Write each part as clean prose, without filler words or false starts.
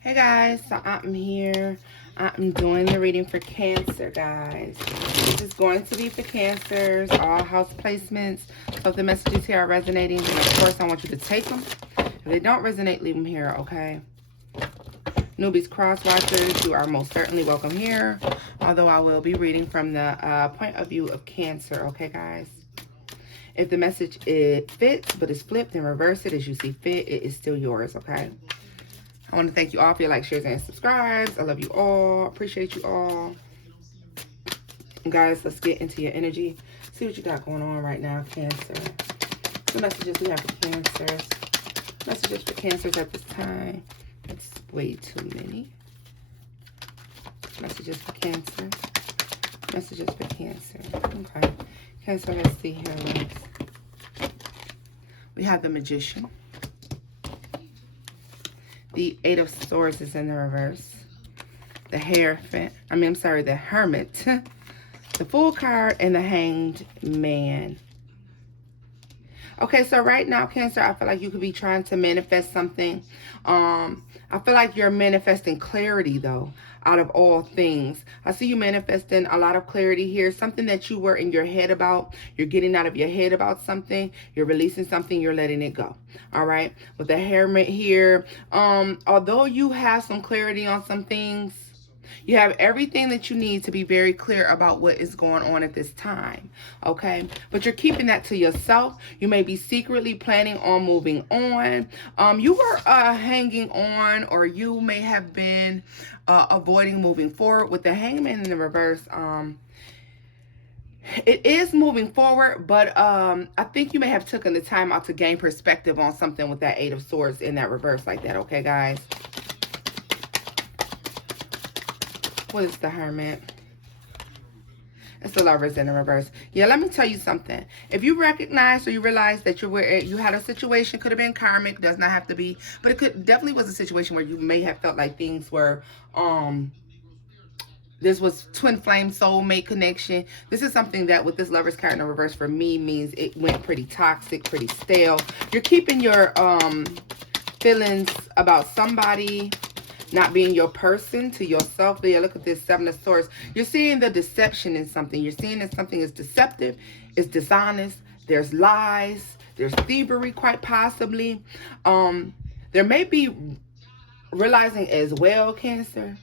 Hey guys, so I'm here. I'm doing the reading for Cancer, guys. This is going to be for Cancers, all house placements. So if the messages here are resonating, then of course I want you to take them. If they don't resonate, leave them here, okay? Newbies, cross-watchers, you are most certainly welcome here. Although I will be reading from the point of view of Cancer, okay, guys? If the message it fits but is flipped, then reverse it as you see fit. It is still yours, okay? I want to thank you all for your likes, shares, and subscribes. I love you all. Appreciate you all. And guys, let's get into your energy. See what you got going on right now, Cancer. The messages we have for Cancers. Messages for Cancers at this time. It's way too many. Messages for Cancer. Messages for Cancer. Okay. Cancer, let's see here. We have the Magician. The Eight of Swords is in the reverse. The the Hermit. The Fool card and the Hanged Man. Okay, so right now, Cancer, I feel like you could be trying to manifest something. I feel like you're manifesting clarity, though, out of all things. I see you manifesting a lot of clarity here. Something that you were in your head about. You're getting out of your head about something. You're releasing something. You're letting it go. All right? With the Hermit here, although you have some clarity on some things, you have everything that you need to be very clear about what is going on at this time, okay? But you're keeping that to yourself. You may be secretly planning on moving on. You were hanging on, or you may have been avoiding moving forward. With the Hangman in the reverse, it is moving forward, but I think you may have taken the time out to gain perspective on something with that Eight of Swords in that reverse like that, okay, guys? What is the Hermit? It's the Lovers in the reverse. Yeah, let me tell you something. If you recognize or you realize that you had a situation, could have been karmic, does not have to be, but it definitely was a situation where you may have felt like things were, this was twin flame soulmate connection. This is something that with this Lovers card in the reverse for me means it went pretty toxic, pretty stale. You're keeping your feelings about somebody not being your person to yourself. There, look at this Seven of Swords. You're seeing the deception in something. You're seeing that something is deceptive, it's dishonest, there's lies, there's thievery quite possibly. There may be realizing as well, Cancer,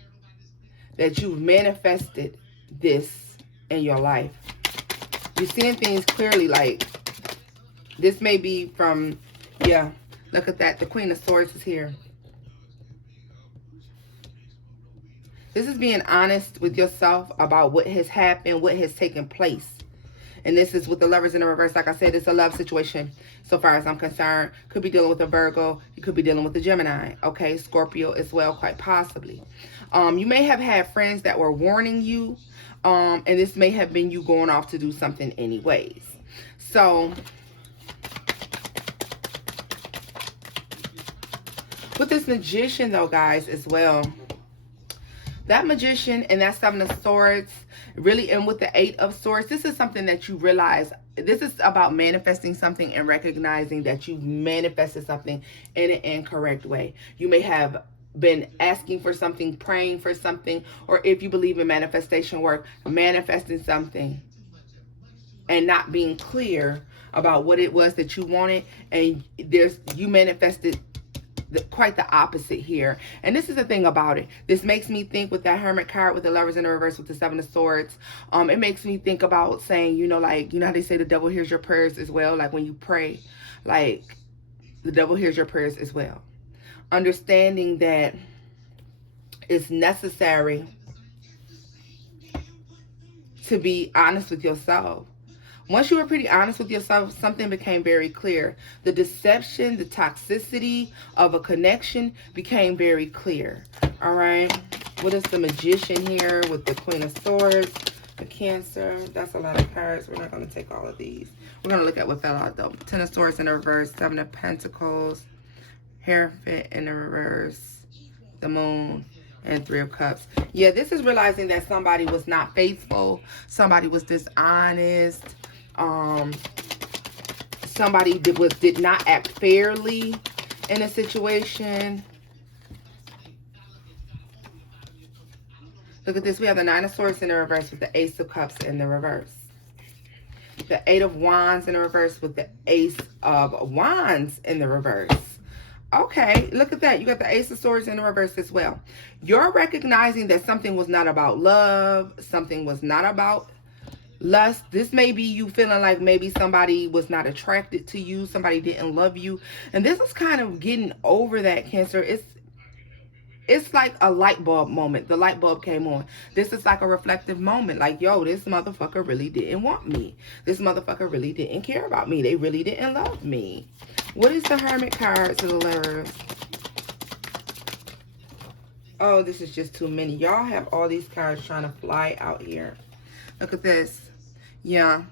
that you've manifested this in your life. You're seeing things clearly, like this may be from, yeah, look at that. The Queen of Swords is here. This is being honest with yourself about what has happened, what has taken place. And this is with the Lovers in the reverse. Like I said, it's a love situation so far as I'm concerned. Could be dealing with a Virgo. You could be dealing with a Gemini. Okay, Scorpio as well, quite possibly. You may have had friends that were warning you. And this may have been you going off to do something anyways. So with this Magician, though, guys, as well. That Magician and that Seven of Swords, really, and with the Eight of Swords, this is something that you realize. This is about manifesting something and recognizing that you've manifested something in an incorrect way. You may have been asking for something, praying for something, or if you believe in manifestation work, manifesting something and not being clear about what it was that you wanted, and you manifested quite the opposite here. And this is the thing about it. This makes me think with that Hermit card, with the Lovers in the reverse, with the Seven of Swords. It makes me think about saying, you know how they say the devil hears your prayers as well. Like when you pray, like the devil hears your prayers as well. Understanding that it's necessary to be honest with yourself. Once you were pretty honest with yourself, something became very clear. The deception, the toxicity of a connection became very clear. All right. What is the Magician here with the Queen of Swords? The Cancer. That's a lot of cards. We're not going to take all of these. We're going to look at what fell out, though. Ten of Swords in the reverse. Seven of Pentacles. Hierophant in the reverse. The Moon. And Three of Cups. Yeah, this is realizing that somebody was not faithful. Somebody was dishonest. Somebody did not act fairly in a situation. Look at this. We have the Nine of Swords in the reverse with the Ace of Cups in the reverse. The Eight of Wands in the reverse with the Ace of Wands in the reverse. Okay, look at that. You got the Ace of Swords in the reverse as well. You're recognizing that something was not about love. Something was not about lust. This may be you feeling like maybe somebody was not attracted to you. Somebody didn't love you. And this is kind of getting over that, Cancer. It's like a light bulb moment. The light bulb came on. This is like a reflective moment. Like, yo, this motherfucker really didn't want me. This motherfucker really didn't care about me. They really didn't love me. What is the Hermit card to the lovers? Oh, this is just too many. Y'all have all these cards trying to fly out here. Look at this. Yeah.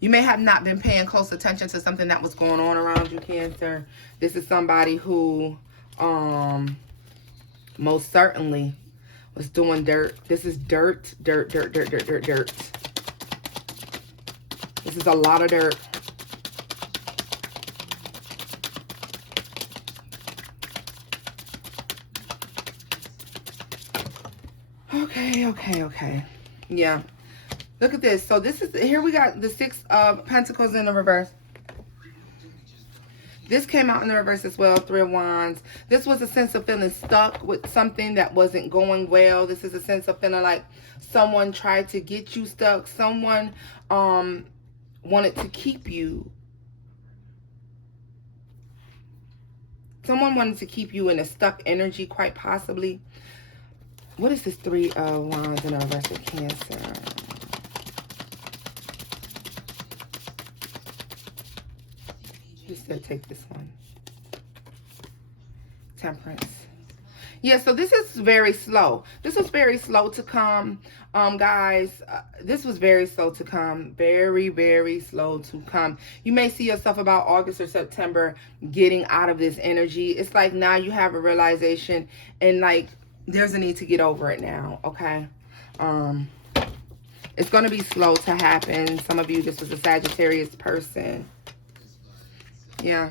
You may have not been paying close attention to something that was going on around you, Cancer. This is somebody who, most certainly was doing dirt. This is dirt. This is a lot of dirt. Okay. Yeah. Look at this. So this is, here we got the Six of Pentacles in the reverse. This came out in the reverse as well, Three of Wands. This was a sense of feeling stuck with something that wasn't going well. This is a sense of feeling like someone tried to get you stuck. Someone wanted to keep you. Someone wanted to keep you in a stuck energy, quite possibly. What is this Three of Wands in the reverse of Cancer? Just take this one. Temperance. Yeah, so this is very slow. This was very slow to come, guys. This was very slow to come. Very, very slow to come. You may see yourself about August or September getting out of this energy. It's like now you have a realization and like there's a need to get over it now, okay? It's going to be slow to happen. Some of you, this was a Sagittarius person. Yeah.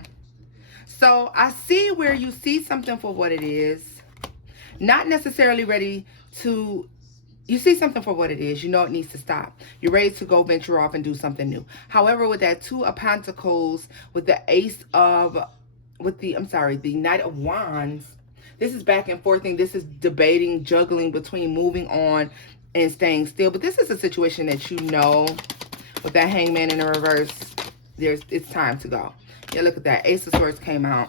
So I see where you see something for what it is. Not necessarily ready to, you see something for what it is. You know it needs to stop. You're ready to go venture off and do something new. However, with that Two of Pentacles, with the the Knight of Wands, this is back and forth thing. This is debating, juggling between moving on and staying still. But this is a situation that you know, with that Hangman in the reverse, it's time to go. Yeah, look at that. Ace of Swords came out.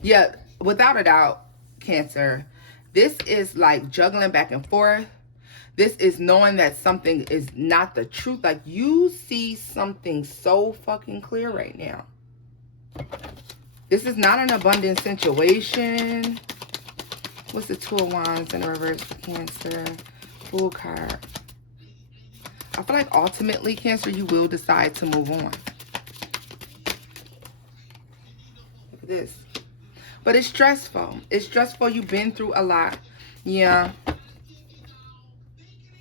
Yeah, without a doubt, Cancer, this is like juggling back and forth. This is knowing that something is not the truth. Like you see something so fucking clear right now. This is not an abundant situation. What's the Two of Wands in the reverse for Cancer? Fool card. I feel like ultimately, Cancer, you will decide to move on. Look at this. But it's stressful. It's stressful. You've been through a lot. Yeah.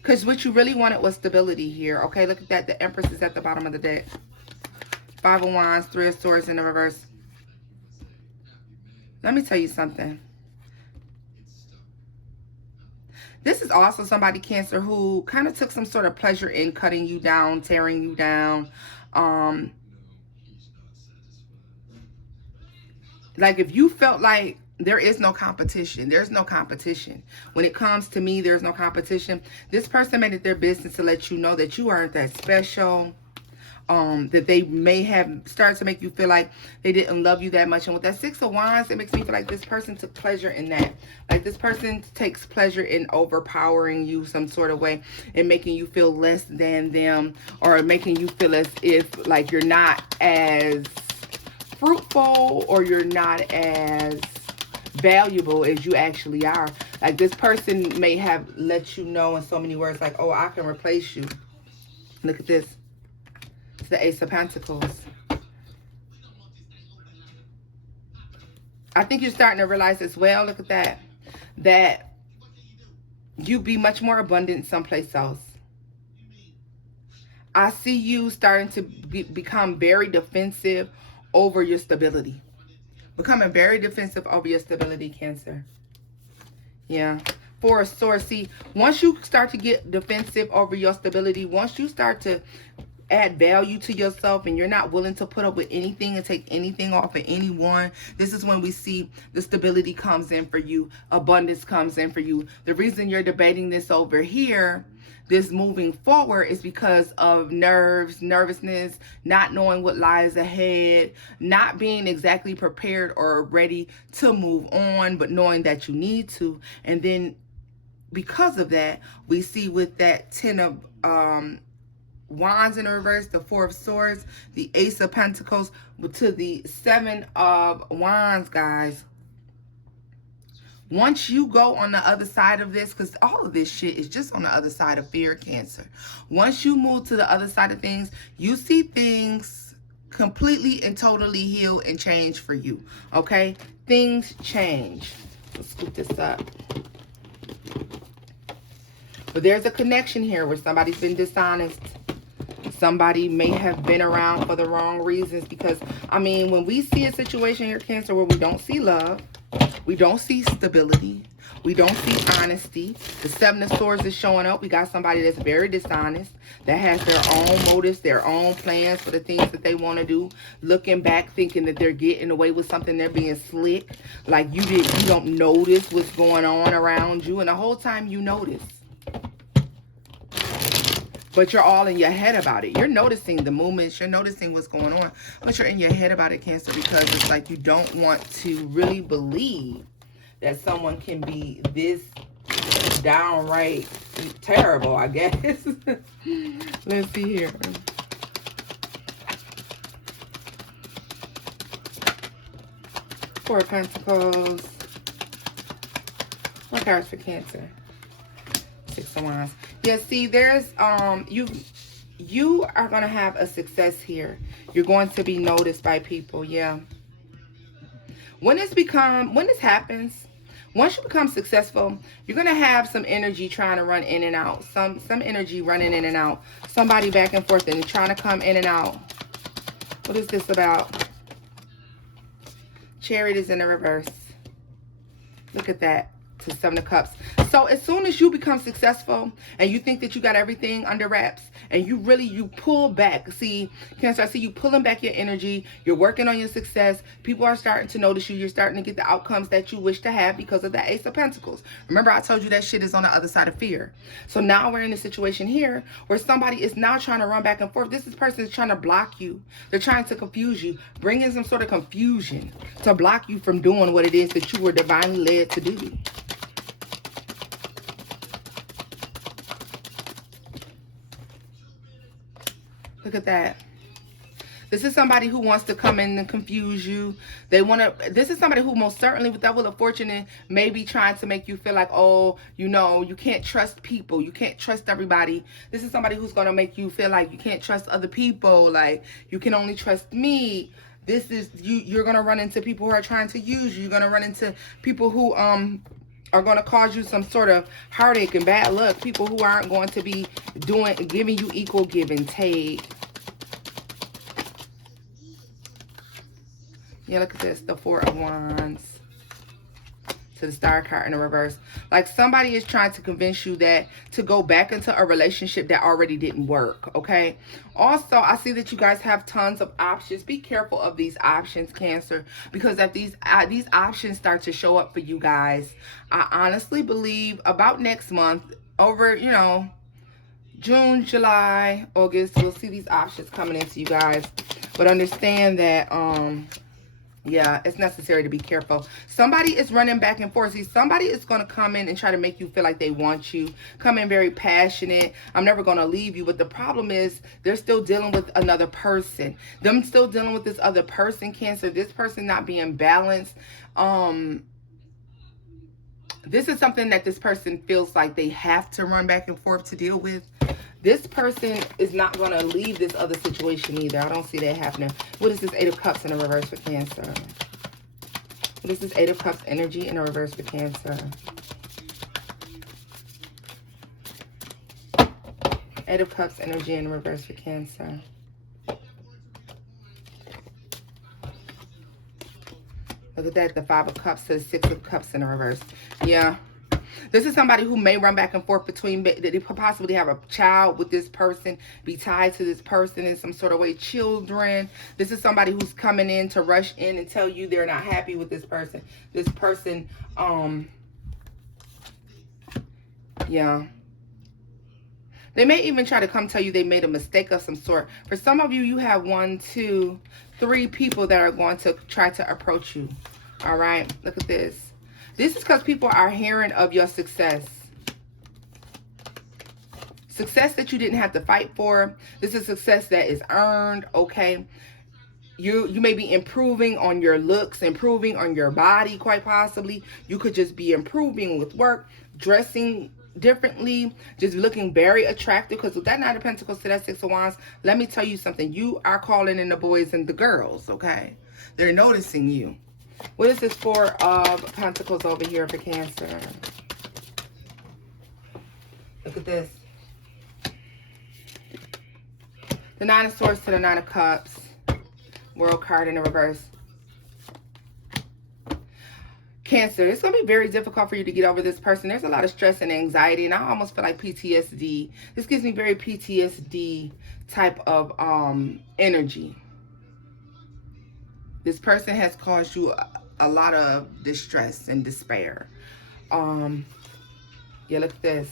Because what you really wanted was stability here. Okay, look at that. The Empress is at the bottom of the deck. Five of Wands, Three of Swords in the reverse. Let me tell you something. This is also somebody, Cancer, who kind of took some sort of pleasure in cutting you down, tearing you down. Like if you felt like there is no competition, there's no competition. When it comes to me, there's no competition. This person made it their business to let you know that you aren't that special. That they may have started to make you feel like they didn't love you that much. And with that Six of Wands, it makes me feel like this person took pleasure in that. Like this person takes pleasure in overpowering you some sort of way and making you feel less than them, or making you feel as if like you're not as fruitful or you're not as valuable as you actually are. Like this person may have let you know in so many words like, oh, I can replace you. Look at this. It's the Ace of Pentacles. I think you're starting to realize as well, look at that, that you be much more abundant someplace else. I see you starting to become very defensive over your stability. Becoming very defensive over your stability, Cancer. Yeah. Four of Swords. See, once you start to get defensive over your stability, once you start to add value to yourself and you're not willing to put up with anything and take anything off of anyone, this is when we see the stability comes in for you, abundance comes in for you. The reason you're debating this over here, this moving forward, is because of nervousness, not knowing what lies ahead, not being exactly prepared or ready to move on, but knowing that you need to. And then because of that, we see with that 10 of Wands in reverse, the 4 of Swords, the Ace of Pentacles, to the 7 of Wands, guys. Once you go on the other side of this, because all of this shit is just on the other side of fear, Cancer. Once you move to the other side of things, you see things completely and totally heal and change for you, okay? Things change. Let's scoop this up. But there's a connection here where somebody's been dishonest. Somebody may have been around for the wrong reasons, because, I mean, when we see a situation here, Cancer, where we don't see love, we don't see stability, we don't see honesty, the 7 of Swords is showing up. We got somebody that's very dishonest, that has their own motives, their own plans for the things that they want to do, looking back thinking that they're getting away with something, they're being slick, like you don't notice what's going on around you, and the whole time you notice. But you're all in your head about it. You're noticing the movements. You're noticing what's going on. But you're in your head about it, Cancer, because it's like you don't want to really believe that someone can be this downright terrible, I guess. Let's see here. Four of Pentacles. What cards for Cancer? 6 of Wands. Yeah, see, there's you are gonna have a success here. You're going to be noticed by people. Yeah. When this happens, once you become successful, you're gonna have some energy trying to run in and out. Some energy running in and out. Somebody back and forth and trying to come in and out. What is this about? Chariot is in the reverse. Look at that. To 7 of Cups. So as soon as you become successful and you think that you got everything under wraps and you pull back. See, Cancer, I see you pulling back your energy. You're working on your success. People are starting to notice you. You're starting to get the outcomes that you wish to have because of the Ace of Pentacles. Remember, I told you that shit is on the other side of fear. So now we're in a situation here where somebody is now trying to run back and forth. This person is trying to block you. They're trying to confuse you. Bring in some sort of confusion to block you from doing what it is that you were divinely led to do. Look at that. This is somebody who wants to come in and confuse you. This is somebody who most certainly with that Wheel of Fortune may be trying to make you feel like, oh, you can't trust people. You can't trust everybody. This is somebody who's going to make you feel like you can't trust other people. Like, you can only trust me. This is, you're going to run into people who are trying to use you. You're going to run into people who, are going to cause you some sort of heartache and bad luck. People who aren't going to be giving you equal give and take. Yeah, look at this. The 4 of Wands. To the Star card in the reverse. Like somebody is trying to convince you that to go back into a relationship that already didn't work, okay? Also, I see that you guys have tons of options. Be careful of these options, Cancer, because if these options start to show up for you guys, I honestly believe about next month, over, June, July, August, we'll see these options coming into you guys. But understand that, yeah, it's necessary to be careful. Somebody is running back and forth. See, somebody is going to come in and try to make you feel like they want you. Come in very passionate. I'm never going to leave you. But the problem is they're still dealing with another person. Them still dealing with this other person, Cancer. This person not being balanced. This is something that this person feels like they have to run back and forth to deal with. This person is not going to leave this other situation either. I don't see that happening. What is this 8 of Cups in the reverse for Cancer? What is this 8 of Cups energy in the reverse for Cancer? 8 of Cups energy in the reverse for Cancer. Look at that. The 5 of Cups to the 6 of Cups in the reverse. Yeah. This is somebody who may run back and forth between, they could possibly have a child with this person, be tied to this person in some sort of way, children. This is somebody who's coming in to rush in and tell you they're not happy with this person. This person, yeah. They may even try to come tell you they made a mistake of some sort. For some of you, you have 1, 2, 3 people that are going to try to approach you. All right, look at this. This is because people are hearing of your success. Success that you didn't have to fight for. This is success that is earned, okay? You may be improving on your looks, improving on your body, quite possibly. You could just be improving with work, dressing differently, just looking very attractive. Because with that Knight of Pentacles to that Six of Wands, let me tell you something. You are calling in the boys and the girls, okay? They're noticing you. What is this Four of Pentacles over here for Cancer? Look at this. The Nine of Swords to the Nine of Cups. World card in the reverse. Cancer, it's going to be very difficult for you to get over this person. There's a lot of stress and anxiety, and I almost feel like PTSD. This gives me very PTSD type of energy. This person has caused you a lot of distress and despair. Yeah, look at this.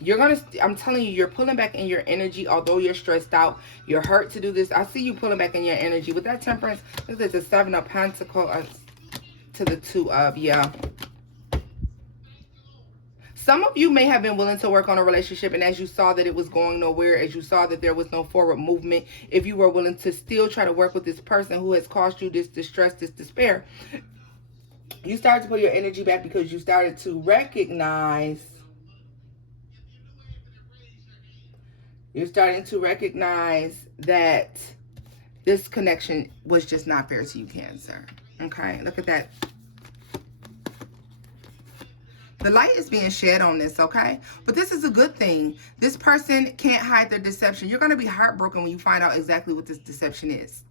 You're going to, I'm telling you, you're pulling back in your energy, although you're stressed out. You're hurt to do this. I see you pulling back in your energy. With that Temperance, look at the Seven of Pentacles to the Two of, yeah. Some of you may have been willing to work on a relationship, and as you saw that it was going nowhere, as you saw that there was no forward movement, if you were willing to still try to work with this person who has caused you this distress, this despair, you started to put your energy back because you started to recognize, you're starting to recognize that this connection was just not fair to you, Cancer. Okay, look at that. The light is being shed on this, okay? But this is a good thing. This person can't hide their deception. You're going to be heartbroken when you find out exactly what this deception is.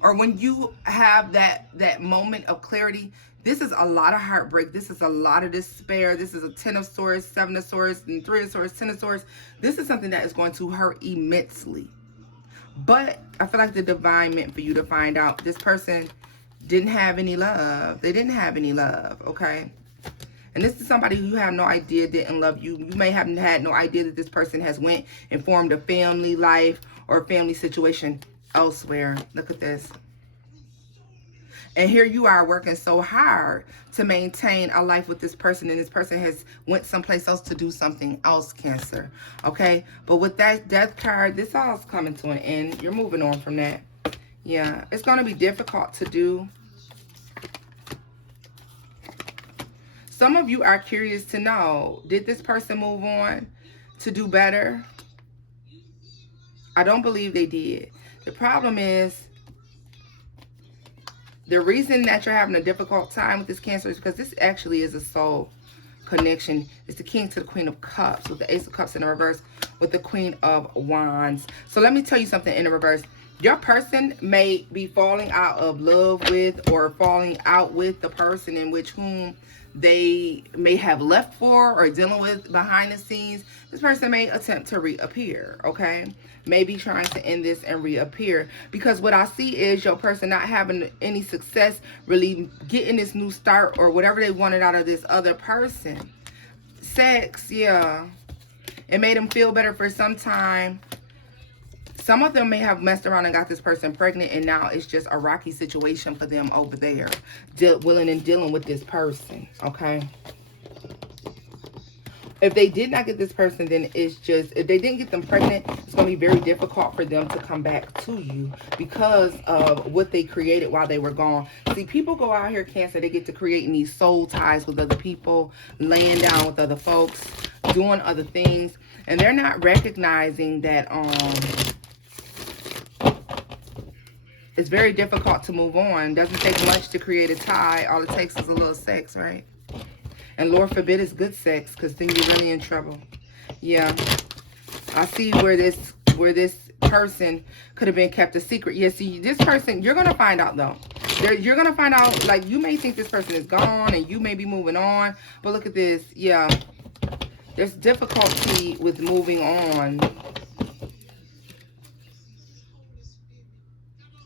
Or when you have that moment of clarity. This is a lot of heartbreak. This is a lot of despair. This is a 10 of Swords, 7 of Swords, and 3 of Swords, 10 of Swords. This is something that is going to hurt immensely. But I feel like the divine meant for you to find out this person didn't have any love. They didn't have any love, okay? And this is somebody who you have no idea didn't love you. You may have had no idea that this person has went and formed a family life or a family situation elsewhere. Look at this. And here you are working so hard to maintain a life with this person, and this person has went someplace else to do something else, Cancer. Okay? But with that Death card, this all is coming to an end. You're moving on from that. Yeah. It's going to be difficult to do. Some of you are curious to know, did this person move on to do better? I don't believe they did. The problem is, the reason that you're having a difficult time with this Cancer is because this actually is a soul connection. It's the King to the Queen of Cups with the Ace of Cups in the reverse with the Queen of Wands. So let me tell you something in the reverse. Your person may be falling out of love with or falling out with the person in which whom they may have left for or dealing with behind the scenes. This person may attempt to reappear, okay? Maybe trying to end this and reappear. Because what I see is your person not having any success really getting this new start or whatever they wanted out of this other person. Sex, yeah. It made them feel better for some time. Some of them may have messed around and got this person pregnant, and now it's just a rocky situation for them over there, willing and dealing with this person, okay? If they did not get this person, then it's just, if they didn't get them pregnant, it's going to be very difficult for them to come back to you because of what they created while they were gone. See, people go out here, Cancer, they get to creating these soul ties with other people, laying down with other folks, doing other things, and they're not recognizing that, it's very difficult to move on. Doesn't take much to create a tie. All it takes is a little sex, right? And Lord forbid it's good sex, because then you're really in trouble. Yeah. I see where this person could have been kept a secret. Yeah, see, this person, you're going to find out, though. You're going to find out, like, you may think this person is gone and you may be moving on. But look at this. Yeah. There's difficulty with moving on.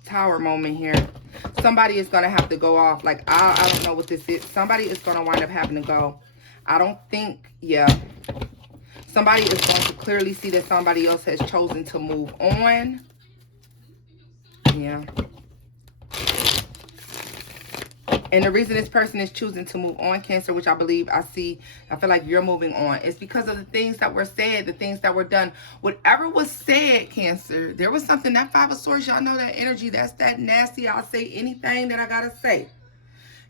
Tower moment here. Somebody is going to have to go off. Like, I don't know what this is. Somebody is going to wind up having to go. I don't think, yeah. Somebody is going to clearly see that somebody else has chosen to move on. Yeah. And the reason this person is choosing to move on, Cancer, which I believe I see, I feel like you're moving on, is because of the things that were said, the things that were done. Whatever was said, Cancer, there was something, that Five of Swords, y'all know that energy, that's that nasty, I'll say anything that I gotta say.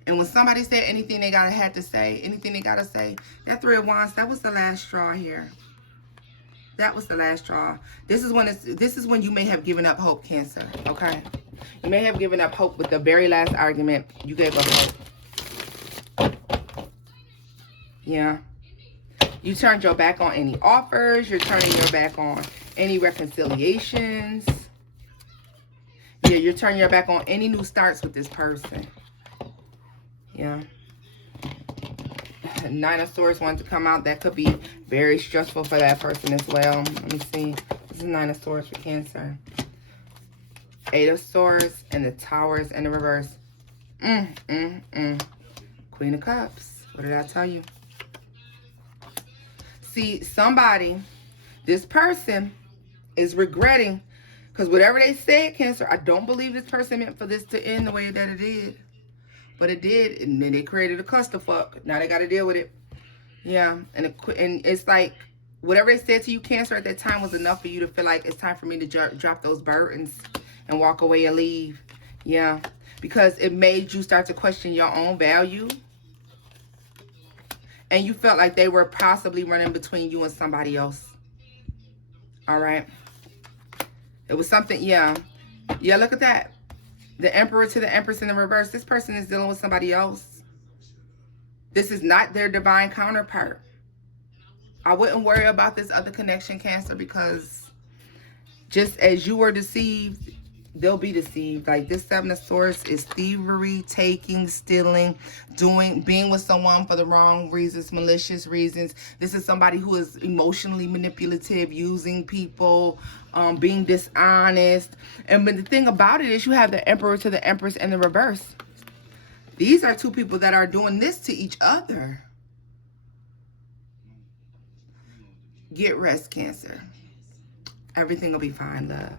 And when somebody said anything they had to say, anything they gotta say, that Three of Wands, that was the last straw here. That was the last straw. This is when you may have given up hope, Cancer, okay? You may have given up hope with the very last argument. You gave up hope. Yeah. You turned your back on any offers. You're turning your back on any reconciliations. Yeah, you're turning your back on any new starts with this person. Yeah. Nine of Swords wanted to come out. That could be very stressful for that person as well. Let me see. This is Nine of Swords for Cancer. Eight of Swords and the Towers in the reverse. Queen of Cups. What did I tell you? See, somebody, this person is regretting, because whatever they said, Cancer, I don't believe this person meant for this to end the way that it did. But it did, and then they created a clusterfuck. Now they got to deal with it. Yeah, and it's like, whatever they said to you, Cancer, at that time was enough for you to feel like it's time for me to drop those burdens and walk away and leave. Yeah, because it made you start to question your own value. And you felt like they were possibly running between you and somebody else. All right. It was something, yeah. Yeah, look at that. The Emperor to the Empress in the reverse. This person is dealing with somebody else. This is not their divine counterpart. I wouldn't worry about this other connection, Cancer, because just as you were deceived, they'll be deceived. Like, this Seven of Swords is thievery, taking, stealing, being with someone for the wrong reasons, malicious reasons. This is somebody who is emotionally manipulative, using people, being dishonest. But the thing about it is, you have the Emperor to the Empress in the reverse. These are two people that are doing this to each other. Get rest, Cancer. Everything will be fine, love.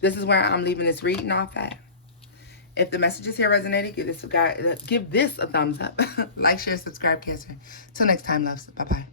This is where I'm leaving this reading off at. If the messages here resonated, give this a thumbs up. Like, share, subscribe, Cancer. Till next time, loves. Bye-bye.